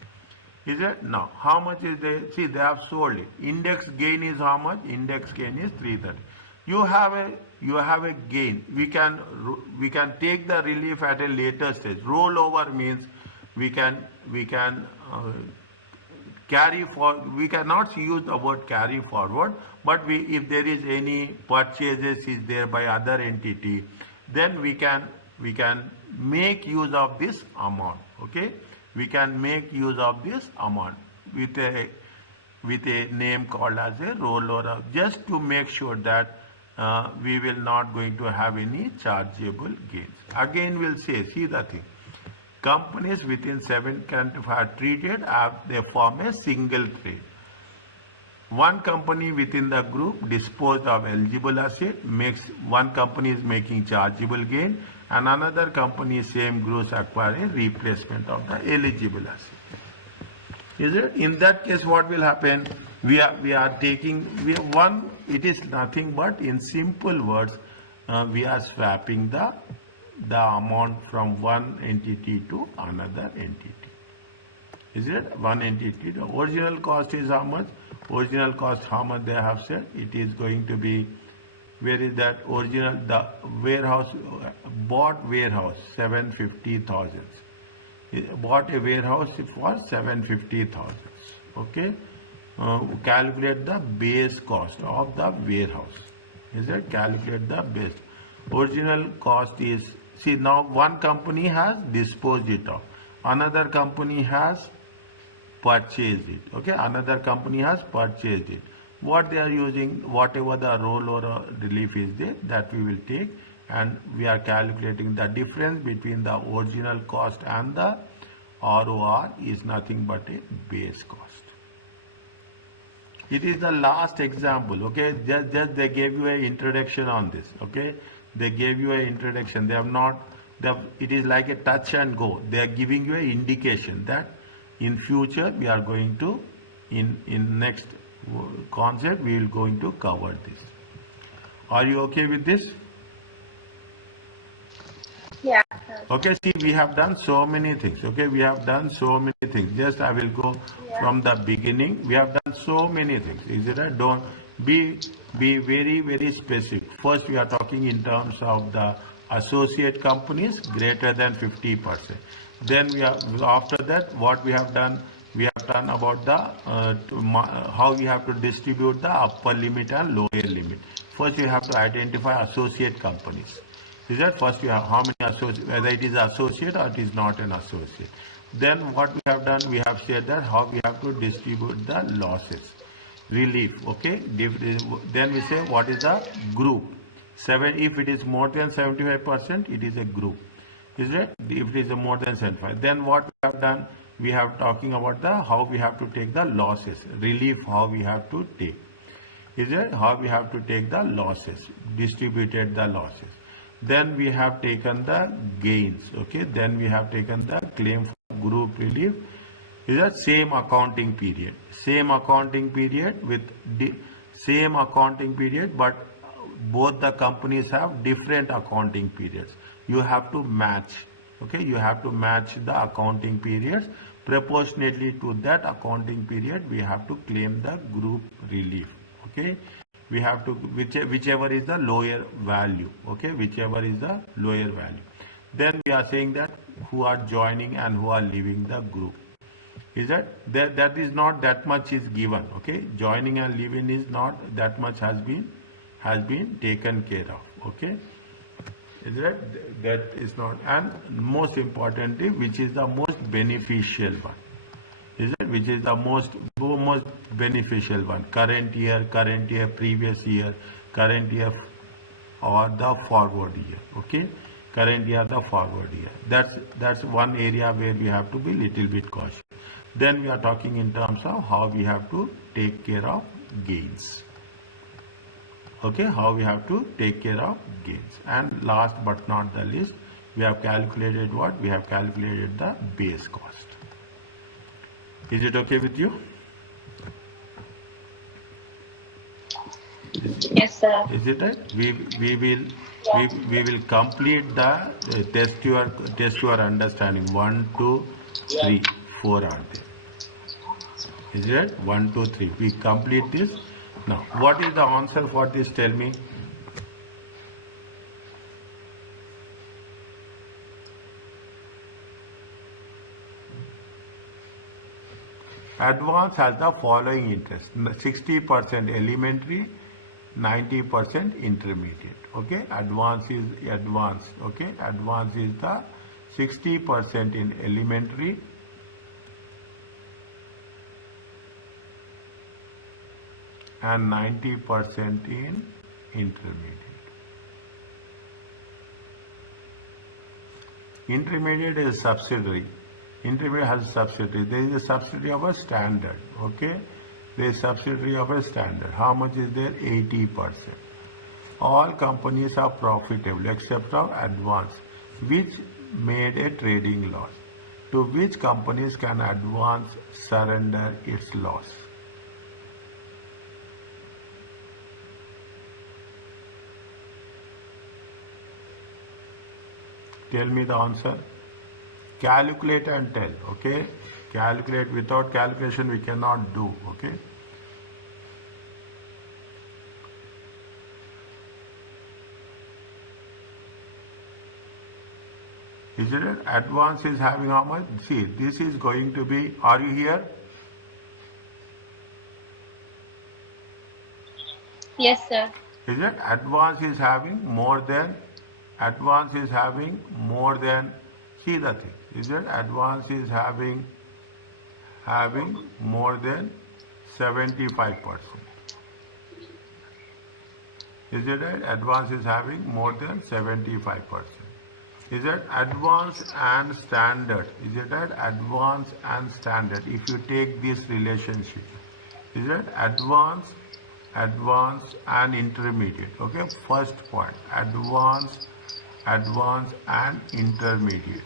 Is it? Now, how much is they? See, they have sold it. Index gain is how much? Index gain is 330. You have a gain. We can take the relief at a later stage. Rollover means we can carry forward. We cannot use the word carry forward, but if there is any purchases is there by other entity, then we can make use of this amount. Okay, we can make use of this amount with a name called as a rollover, just to make sure that we will not going to have any chargeable gains. Again, we'll say, see the thing. Companies within 7 countries are treated as they form a single trade. One company within the group disposed of eligible asset, one company is making chargeable gain, and another company, same groups, acquire a replacement of the eligible asset. Is it? In that case, what will happen? We are taking one. It is nothing but, in simple words, we are swapping the amount from one entity to another entity. Is it? One entity. The original cost is how much? Original cost, how much they have said? It is going to be, where is that original? The warehouse, bought warehouse, 750,000. Bought a warehouse for 750,000. Okay. Calculate the base cost of the warehouse. Is it? Calculate the base. Original cost is, see, now one company has disposed it of, another company has purchased it. Okay, another company has purchased it. What they are using, whatever the rollover relief is there, that we will take, and we are calculating the difference between the original cost and the ROR is nothing but a base cost. It is the last example, okay? Just they gave you an introduction on this, okay? They gave you an introduction. They have not, it is like a touch and go. They are giving you an indication that in future we are going to, in next concept, we will going to cover this. Are you okay with this? Yeah. Okay, see, we have done so many things. Okay, we have done so many things. Just I will go from the beginning. We have done so many things. Is it right? Don't be very specific. First, we are talking in terms of the associate companies greater than 50%. Then we have, after that, what we have done. We have done about the how we have to distribute the upper limit and lower limit. First, we have to identify associate companies. Is that first you have how many associate, whether it is associate or it is not an associate. Then what we have done, we have said that how we have to distribute the losses, relief, okay. Then we say what is the group. If it is more than 75%, it is a group. Is it? If it is more than 75, then what we have done, we have talking about the how we have to take the losses, relief, how we have to take. Is it? How we have to take the losses, distributed the losses. Then we have taken the gains, okay. Then we have taken the claim for group relief. Is that same accounting period, with same accounting period, but both the companies have different accounting periods. You have to match, okay. You have to match the accounting periods. Proportionately to that accounting period, we have to claim the group relief, okay. We have to, whichever is the lower value, okay, whichever is the lower value. Then we are saying that who are joining and who are leaving the group. Is that is not that much is given, okay. Joining and leaving is not that much has been taken care of, okay. Is that is not, and most importantly, which is the most beneficial one. Is it? Which is the most beneficial one? Current year, previous year, current year, or the forward year. Okay, current year, the forward year. That's one area where we have to be little bit cautious. Then we are talking in terms of how we have to take care of gains. Okay, how we have to take care of gains. And last but not the least, we have calculated what? We have calculated the base cost. Is it okay with you? Yes, sir. Is it right? We will complete the test your understanding. 1, 2, 3, 4 are there. Is it right? 1, 2, 3. We complete this. Now, what is the answer for this? Tell me. Advance has the following interest: 60% elementary, 90% intermediate. Okay, advance is advance. Okay, advance is the 60% in elementary, and 90% in intermediate. Intermediate is subsidiary. Intermediate has a subsidiary. There is a subsidiary of a standard. Okay, there is subsidiary of a standard. How much is there? 80%. All companies are profitable except of advance, which made a trading loss. To which companies can advance surrender its loss? Tell me the answer. Calculate and tell. Okay, calculate. Without calculation we cannot do. Okay, is it? Advance is having how much? See, this is going to be, are you here? Yes, sir. Is it? Advance is having more than, see the thing. Is it? Advance is having more than 75%. Is it right? Advance is having more than 75%. Is it advanced and standard? Is it at advanced and standard? If you take this relationship, is it advanced, advanced and intermediate? Okay, first point, advanced, advanced and intermediate.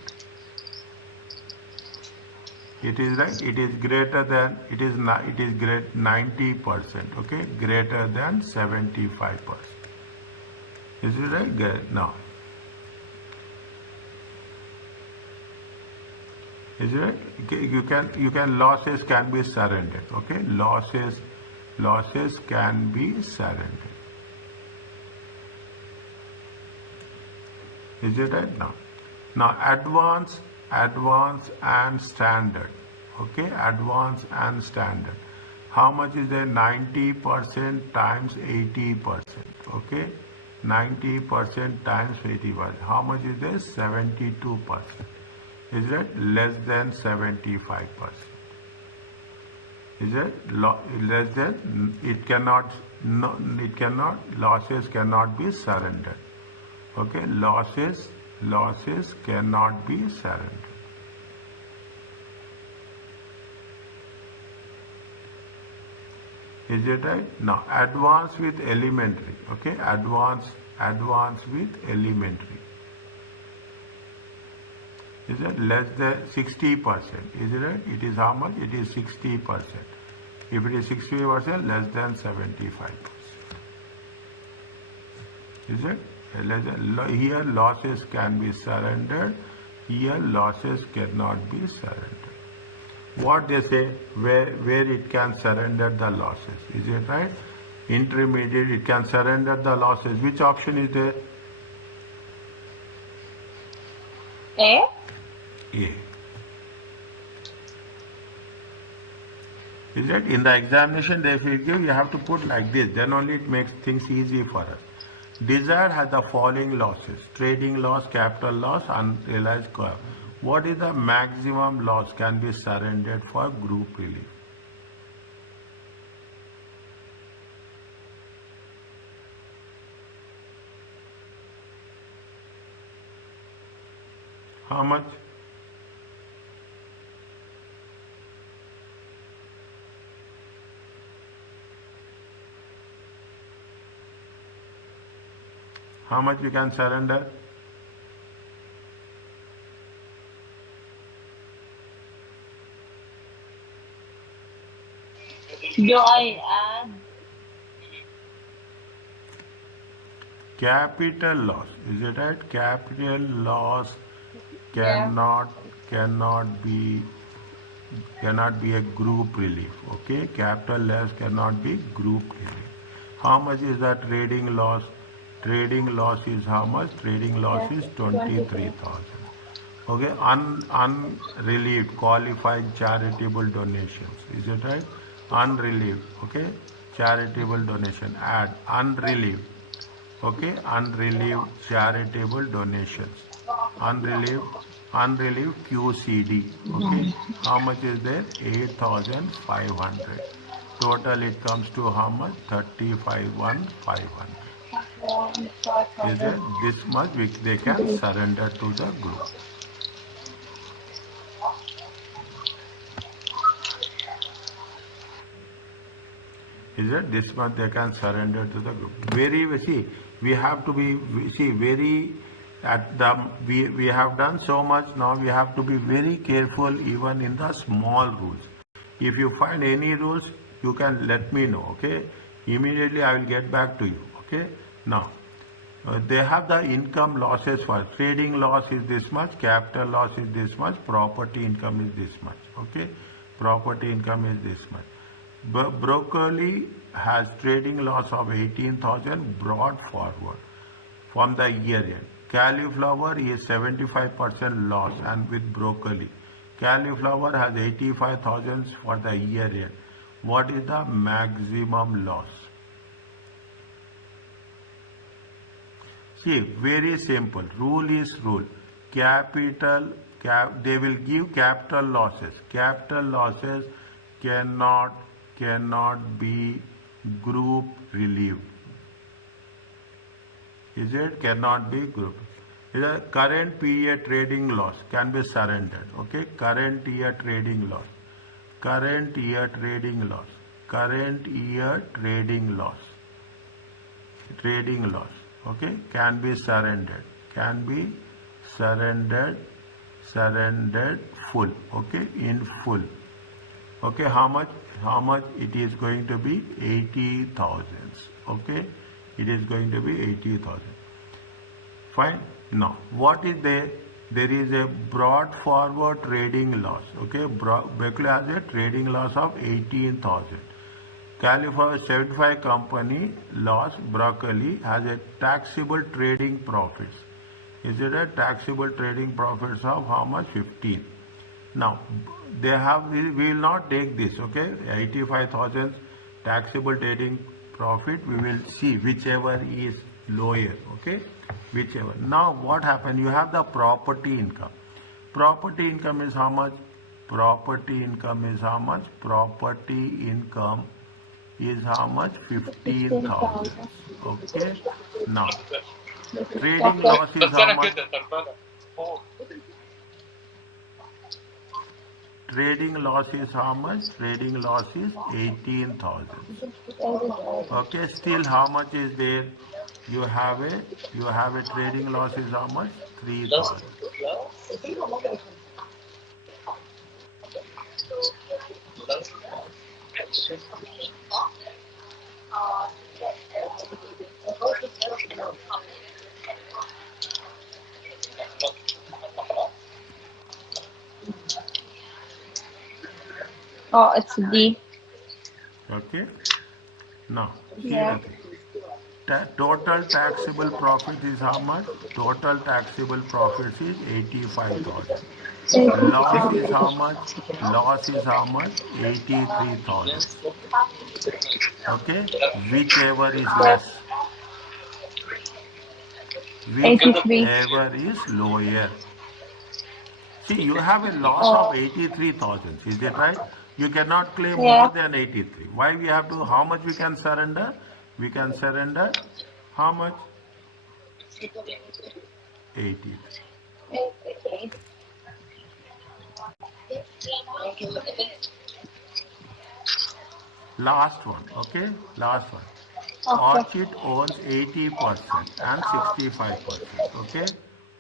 It is right. It is greater than. It is not. It is great 90%. Okay, greater than 75%. Is it right? Great. Now. Is it? Okay, you can losses can be surrendered. Okay, losses can be surrendered. Is it right? Now advance and standard. Okay, advance and standard. How much is there? 90% times 80%. Okay, 90% times 80%. How much is there? 72%. Is it less than 75%? Is it less than? It cannot. No, it cannot. Losses cannot be surrendered. Okay, losses cannot be surrendered. Is it right? Now advance with elementary. Okay, advance with elementary. Is it less than 60%? Is it right? It is how much? It is 60%. If it is 60%, less than 75%. Is it? Here losses can be surrendered. Here losses cannot be surrendered. What they say, where it can surrender the losses. Is it right? Intermediate, it can surrender the losses. Which option is there? A. A. Is it? In the examination, they will give, you have to put like this. Then only it makes things easy for us. Desired has the following losses: trading loss, capital loss, unrealized cost. What is the maximum loss can be surrendered for group relief? How much? How much you can surrender? Do I add? Capital loss. Is it right? Capital loss Yeah. cannot be a group relief. Okay, capital loss cannot be group relief. How much is the trading loss? Trading loss is how much? Trading loss is 23,000. Okay, unrelieved qualified charitable donations. Is it right? Unrelieved. Okay, charitable donation. Add unrelieved. Okay, unrelieved charitable donations. Unrelieved QCD. Okay, how much is there? 8,500. Total it comes to how much? 35,500. Is there this much which they can surrender to the group? Is it this much they can surrender to the group? We have to be very at the we have done so much. Now we have to be very careful even in the small rules. If you find any rules, you can let me know. Okay, immediately I will get back to you. Okay, now they have the income losses for trading loss is this much, capital loss is this much, property income is this much. Okay, property income is this much. Broccoli has trading loss of 18,000 brought forward from the year end. Cauliflower is 75% loss, and with broccoli, cauliflower has 85,000 for the year end. What is the maximum loss? See, very simple. Rule is rule. They will give capital losses. Capital losses cannot be group relief. Is it? Cannot be group. The current period trading loss can be surrendered. Okay, current year trading loss, current year trading loss, current year trading loss. Okay, can be surrendered, can be surrendered, surrendered full. Okay, in full. Okay, how much? How much it is going to be? 80,000. Okay, it is going to be 80,000. Fine. Now, what is there? There is a brought forward trading loss. Okay, Berkeley has a trading loss of 18,000. California 75 company loss. Broccoli has a taxable trading profits. Is it a taxable trading profits of how much? 15. Now, they have, we will not take this, okay? 85,000 taxable trading profit, we will see whichever is lower, okay? Whichever. Now, what happened? You have the property income. Property income is how much? Property income is how much? Property income is how much? 15,000. Okay? Now, trading Okay. loss is how much? Trading loss is how much? Trading loss is 18,000. Okay, still how much is there? You have a trading loss is how much? 3,000. Oh, it's D. Okay. Now, see the Yeah. thing. Total taxable profit is how much? Total taxable profit is 85,000. Loss is how much? Loss is how much? 83,000. Okay. Whichever is less, 83. whichever is lower. See, you have a loss of Oh, 83,000. Is that right? You cannot claim more yeah. than 83. Why we have to, how much we can surrender? We can surrender how much? 83. Last one, okay? Last one. Okay. Orchid owns 80% and 65%, okay?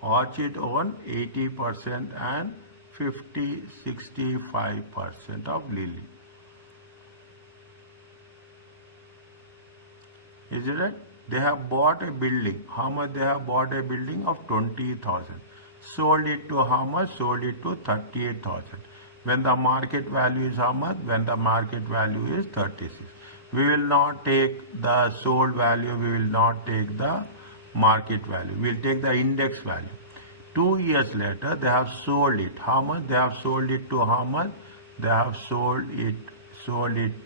Orchid owns 80% and 65% of Lily. Is it right? They have bought a building. How much they have bought a building of 20,000. Sold it to how much? Sold it to 38,000. When the market value is how much? When the market value is 36. We will not take the sold value. We will not take the market value. We will take the index value. 2 years later, they have sold it. How much? They have sold it to how much? They have sold it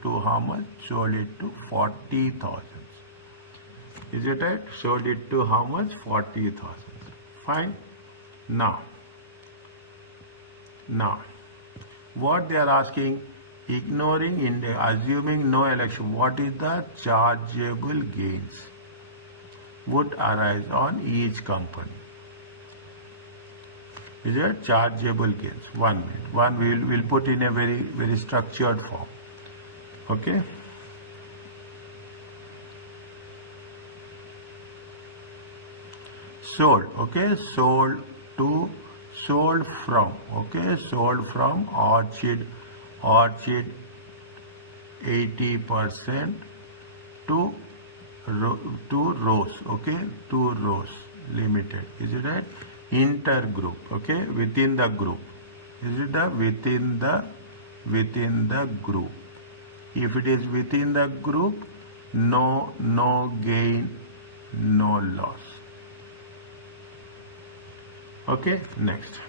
to how much? Sold it to 40,000. Is it right? Sold it to how much? 40,000. Fine. Now, what they are asking, ignoring index, assuming no election, what is the chargeable gains would arise on each company? Is it chargeable gains? 1 minute. One we'll put in a very structured form. Okay. Sold, okay, sold from, okay, sold from orchid 80% to Rose, okay, to Rose Limited. Is it right? Intergroup, okay, within the group. Is it the within the group? If it is within the group, no gain, no loss. Okay, next.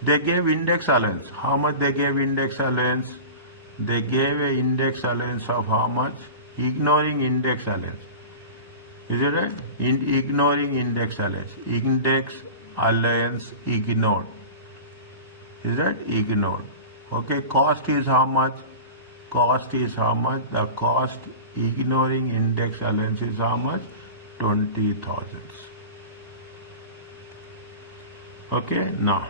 They gave index allowance. How much they gave index allowance? They gave a index allowance of how much? Ignoring index allowance. Is it right? Ignoring index allowance. Index allowance ignored. Is that ignored? Okay, cost is how much? Cost is how much? The cost ignoring index allowance is how much? 20,000. Okay, now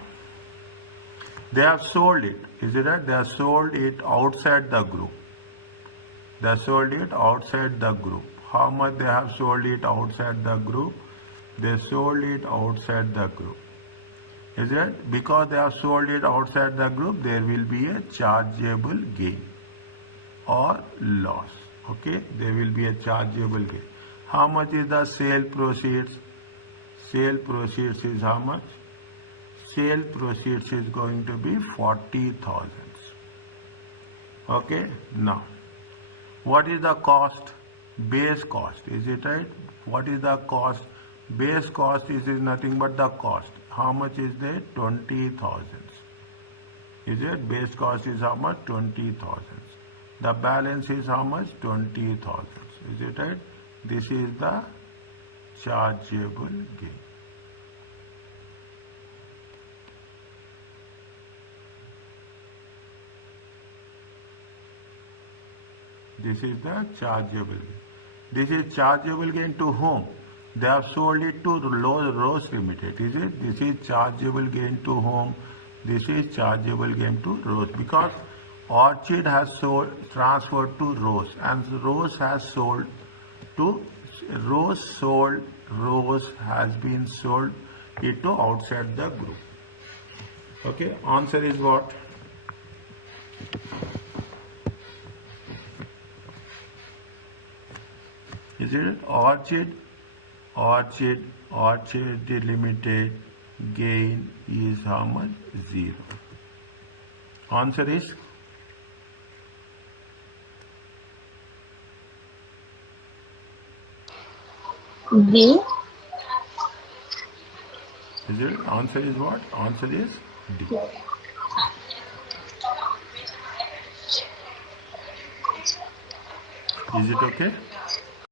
they have sold it. Is it right? They have sold it outside the group. They have sold it outside the group. How much they have sold it outside the group? They sold it outside the group. Is it? Because they have sold it outside the group, there will be a chargeable gain or loss. Okay, there will be a chargeable gain. How much is the sale proceeds? Sale proceeds is how much? Sale proceeds is going to be 40,000. Okay, now what is the cost? Base cost, is it right? What is the cost? Base cost is nothing but the cost. How much is there? 20,000. Is it? Base cost is how much? 20,000. The balance is how much? 20,000. Is it right? This is the chargeable gain. This is the chargeable gain. This is chargeable gain to whom? They have sold it to Rose Limited. Is it? This is chargeable gain to whom? This is chargeable gain to Rose, because Orchid has sold, transferred to Rose, and Rose has sold to Rose has been sold it to outside the group. Okay, answer is what? Is it Orchid Limited gain is how much? 0. Answer is D. Is it? Answer is what? Answer is D. Is it okay?